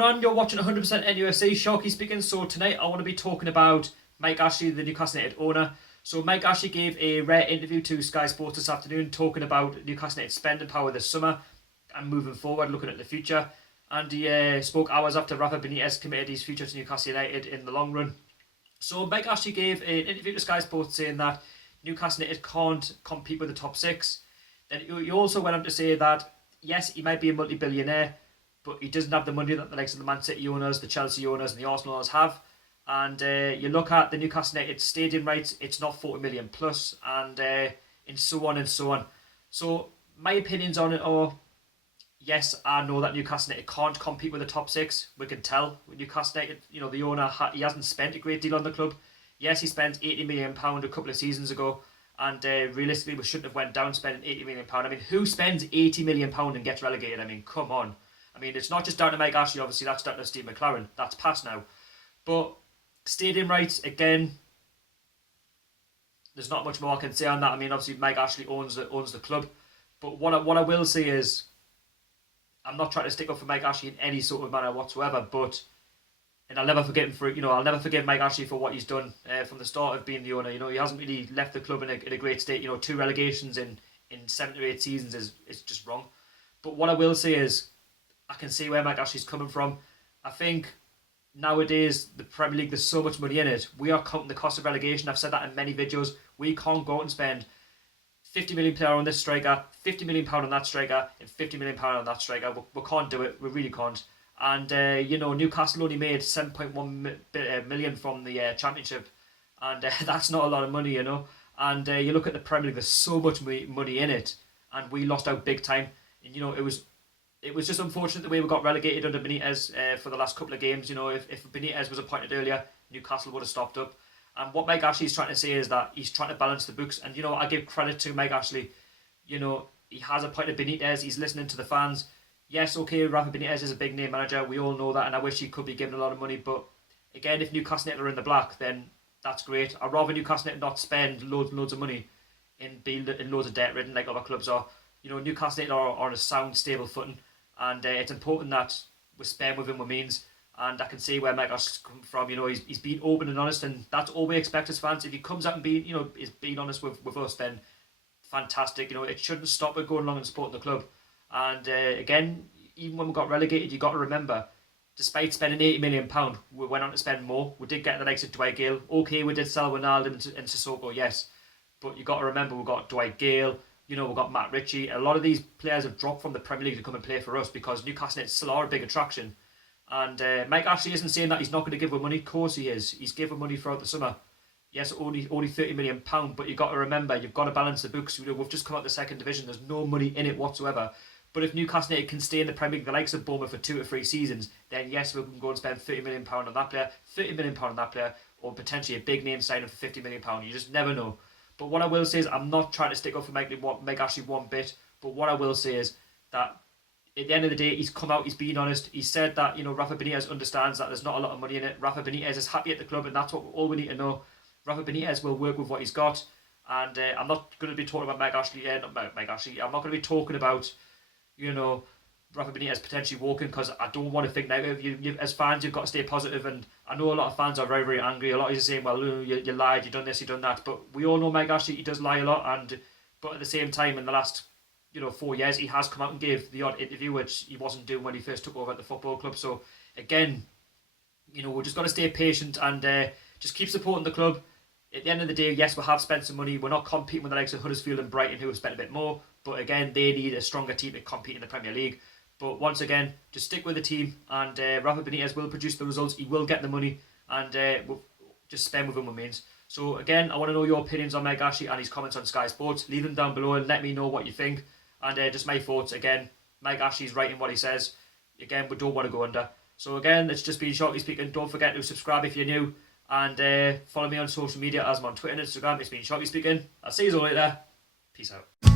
On, you're watching 100% NUFC, Sharky speaking. So tonight I want to be talking about Mike Ashley, the Newcastle United owner. So Mike Ashley gave a rare interview to Sky Sports this afternoon talking about Newcastle United spending power this summer and moving forward, looking at the future. And he spoke hours after Rafa Benitez committed his future to Newcastle United in the long run. So Mike Ashley gave an interview to Sky Sports saying that Newcastle United can't compete with the top six. Then he also went on to say that, yes, he might be a multi-billionaire, but he doesn't have the money that the likes of the Man City owners, the Chelsea owners and the Arsenal owners have. And you look at the Newcastle United stadium rights, it's not 40 million plus, and so on and so on. So my opinions on it are, yes, I know that Newcastle United can't compete with the top six. We can tell with Newcastle United, the owner, he hasn't spent a great deal on the club. Yes, he spent £80 million a couple of seasons ago, and realistically we shouldn't have went down spending £80 million. I mean, who spends £80 million and gets relegated? I mean, come on. I mean, it's not just down to Mike Ashley, obviously, that's down to Steve McLaren. That's past now. But stadium rights, again, there's not much more I can say on that. I mean, obviously, Mike Ashley owns the club. But what I will say is, I'm not trying to stick up for Mike Ashley in any sort of manner whatsoever, and I'll never forget him for, I'll never forgive Mike Ashley for what he's done from the start of being the owner. He hasn't really left the club in a great state. 2 relegations in 7 or 8 seasons is just wrong. But what I will say is, I can see where Mike Ashley's coming from. I think nowadays, the Premier League, there's so much money in it. We are counting the cost of relegation. I've said that in many videos. We can't go out and spend £50 million on this striker, £50 million on that striker, and £50 million on that striker. We can't do it. We really can't. And, Newcastle only made 7.1 million from the Championship. And that's not a lot of money, And you look at the Premier League, there's so much money in it. And we lost out big time. And, it was just unfortunate the way we got relegated under Benitez for the last couple of games. If Benitez was appointed earlier, Newcastle would have stopped up. And what Mike Ashley is trying to say is that he's trying to balance the books. And, I give credit to Mike Ashley. He has appointed Benitez. He's listening to the fans. Yes, okay, Rafa Benitez is a big name manager. We all know that. And I wish he could be given a lot of money. But, again, if Newcastle United are in the black, then that's great. I'd rather Newcastle United not spend loads of money in loads of debt-ridden like other clubs are. Newcastle United are on a sound, stable footing. And it's important that we spend within our means. And I can see where Mike Ashley's come from. He's been open and honest, and that's all we expect as fans. If he comes out and is being honest with us, then fantastic. It shouldn't stop it going along and supporting the club. And again, even when we got relegated, you got to remember, despite spending £80 million, we went on to spend more. We did get the likes of Dwight Gale. Okay, we did sell Ronaldo and Sissoko, yes, but you got to remember we got Dwight Gale. We've got Matt Ritchie. A lot of these players have dropped from the Premier League to come and play for us because Newcastle United still are a big attraction. And Mike Ashley isn't saying that he's not going to give her money. Of course he is. He's given money throughout the summer. Yes, only £30 million, but you've got to remember, you've got to balance the books. We've just come out the second division. There's no money in it whatsoever. But if Newcastle United can stay in the Premier League, the likes of Bournemouth for 2 or 3 seasons, then yes, we can go and spend £30 million on that player, £30 million on that player, or potentially a big name signing for £50 million. You just never know. But what I will say is, I'm not trying to stick up for Mike Ashley one bit, but what I will say is that at the end of the day, he's come out, he's been honest. He said that, Rafa Benitez understands that there's not a lot of money in it. Rafa Benitez is happy at the club, and that's all we need to know. Rafa Benitez will work with what he's got, and I'm not going to be talking about Mike Ashley. I'm not going to be talking about, Rafa Benitez potentially walking, because I don't want to think negative. You, as fans, you've got to stay positive, and I know a lot of fans are very, very angry. A lot of you are saying, well, you lied, you done this, you done that, but we all know Mike Ashley, he does lie a lot, but at the same time, in the last 4 years, he has come out and gave the odd interview, which he wasn't doing when he first took over at the football club. So again, we're just got to stay patient and just keep supporting the club. At the end of the day, yes, we have spent some money. We're not competing with the likes of Huddersfield and Brighton, who have spent a bit more, but again, they need a stronger team to compete in the Premier League. But once again, just stick with the team, and Rafa Benitez will produce the results. He will get the money, and we'll just spend within our means. So again, I want to know your opinions on Mike Ashley and his comments on Sky Sports. Leave them down below and let me know what you think. And just my thoughts. Again, Mike Ashley's right in what he says. Again, we don't want to go under. So again, it's just been Sharky speaking. Don't forget to subscribe if you're new, and follow me on social media as I'm on Twitter and Instagram. It's been Sharky speaking. I'll see you all later. Peace out.